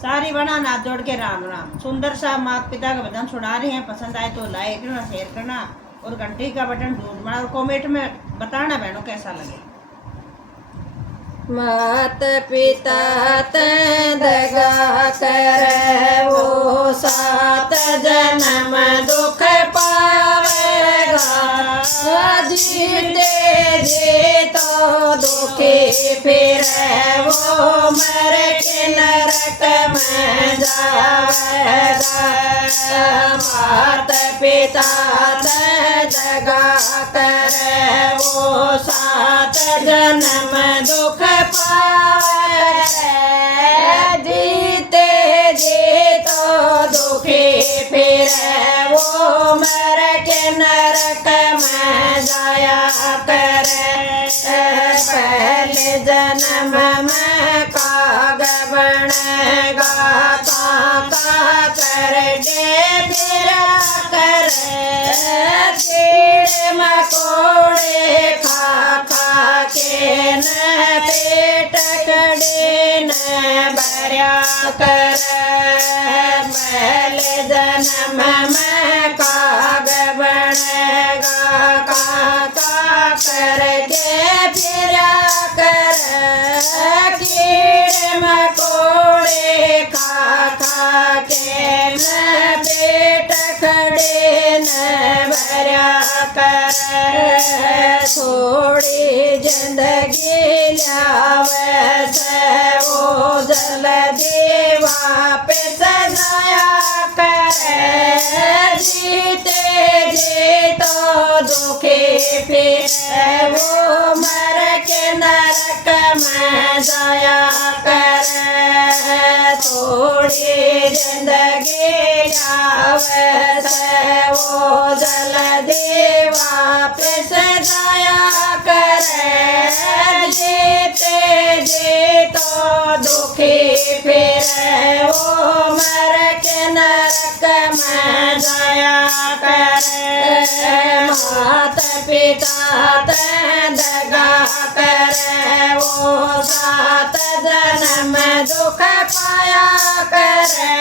सारी बना नाथ जोड़ के राम राम। सुंदर सा माता पिता का भजन सुना रहे हैं। पसंद आए तो लाइक करना, शेयर करना और घंटी का बटन जरूर दबाना और कमेंट में बताना बहनों कैसा लगे। मात पिता ते दगा करे वो सात जन्म दुख पावेगा। जीते जी तो दुखी फिर वो मर के नरक में जावेगा। मात पिता ते दगा करे वो सात जन्म दुख पावे। जीते जी तो दुखी फिर वो मर के नरक में जाया करे। पहले जन्म में काग बनेगा काका कर दे फिरा करे। कीड़े मकोड़े खा खा के न पेट कड़े न भरया करे। पहले जन्म में काग बनेगा काका कर के फिरा करे। कीड़े मकोड़े खा खा के न पेट खड़े न भरया करे। थोड़ी जिंदगी लावे से वो जल देवा पे सजाया करे। जीते जी तो दुखी फिर वो मर के नरक में जाया करे। थोड़ी जिंदगी लावे से वो जल देवा पे सजाया करे। जीते जी तो दुखी फिर वो मर के नरक में जाया करे। मात पिता ते दगा करे वो सात जन्म दुख पाया करे।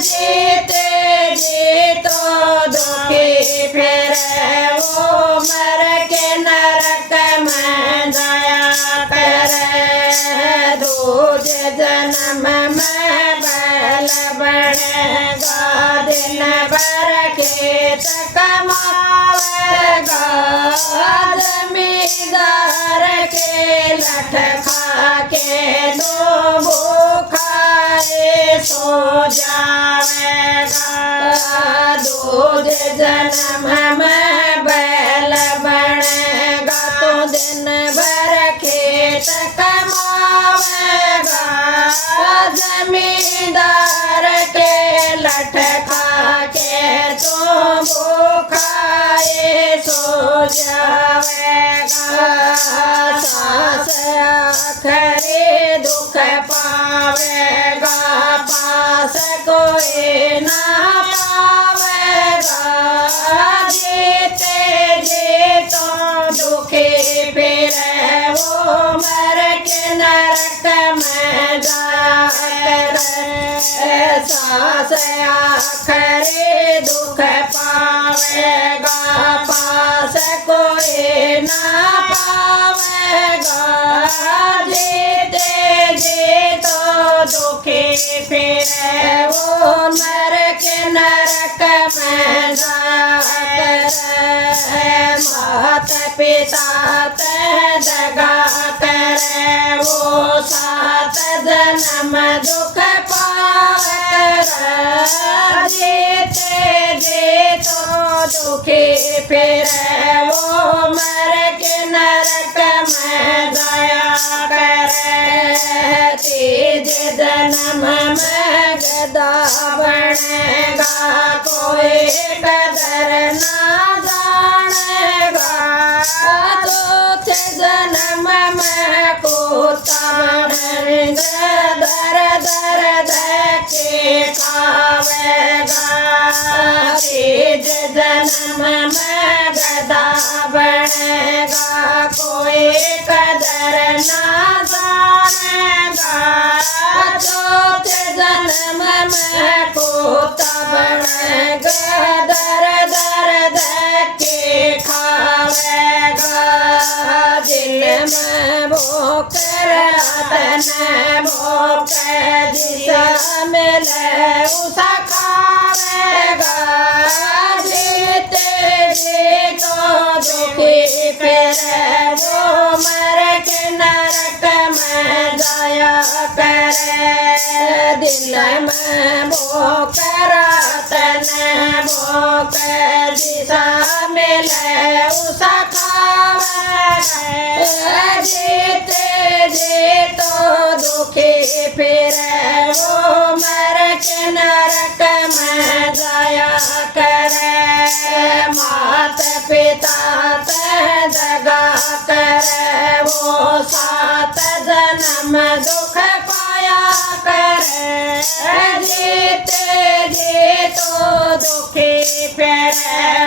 जीते जी तो दुखी फिर वो मर के नरक में जाया करे। दूजे जन्म में बैल बनेगा दिन भर खेत कमावेगा। जमींदार के लठ खा के दो भूखाए सो जावेगा। दूजे जन्म में बैल बनेगा तो दिन भर खेत कमावेगा। जमींदार के लठ खा के तो भूखाए सो जावेगा। सांस आखिरी दुख पावेगा पास कोई ना पावेगा। जीते जी तो दुखी फिर वो मर के नरक में जाया करे। सांस आखिरी दुख पावेगा पास कोई ना पावेगा। जीते जी तो दुखी फिर वो मर के नरक में जाया करे। मात पिता ते दगा करे वो सात जन्म दुख पावेगा। जीते जी तो दुखी फिर वो मर के नरक में जाया करे। तीजे जन्म में गधा बनेगा कोई कदर ना जानेगा। चौथे जन्म में कुत्ता बनेगा दर दर के खावेगा। तीजे जन्म में गधा बनेगा कोई कदर ना जानेगा। चौथे तन भोग जिसा मिले उसा खावेगा जीते जी तो दुखी फिर वो मर के नरक में जाया करे दिल में भोग तन भोग जिसा मिले उसा खावे जीते जी तो दुखी फिर वो मर के नरक में जाया करे मात पिता ते दगा करे वो सात जन्म दुख पाया करे जीते जी तो दुखी फिर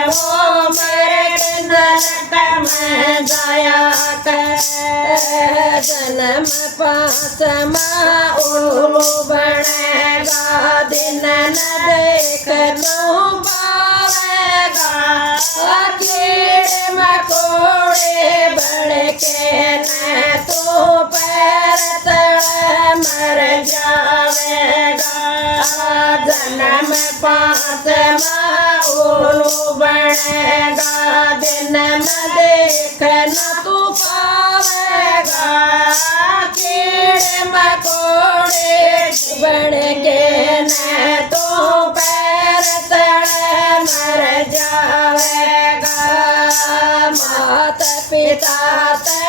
वो मर के नरक में जाया करे जन्म पासमा उल्लू बनेगा दिन न देख तो पावेगा कीड़े मकोड़े बढ़ के न तो पैर तले मर जावेगा जन्म पासमा उल्लू बनेगा दिन न देख न तू पावेगा कीड़े मकोड़े बढ़ के न तो पैर तले मर जावेगा मात पिता ते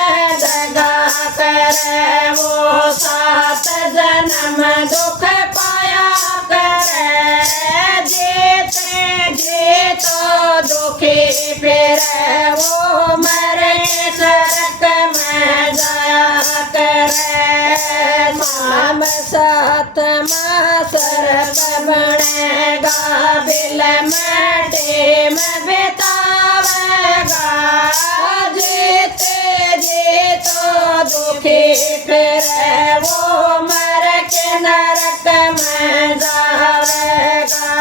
दगा करे वो सात जन्म दुख पाया करे जीते जी तो दुखी फिर वो मर के नरक में जाया करे माम सात सर्प बनेगा बिल में टेम बितावेगा जीते जी तो दुखी फिर वो मर के नरक में जावेगा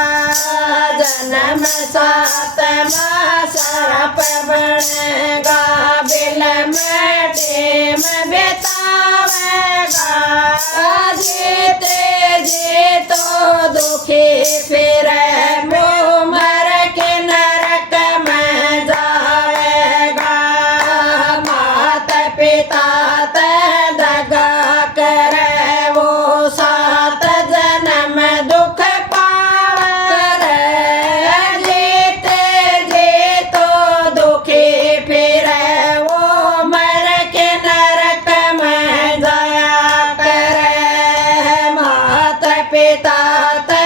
जन्म सातमा सर्प बनेगा बिल में टेम बितावेगा जीते जी तो दुखी फिर वो मर के नरक में जाएगा माता पिता ते दगा करे वो सात जन्म दुख पावे जीते जी तो दुखी फिर वो मर के नरक में जाया करे माता पिता ते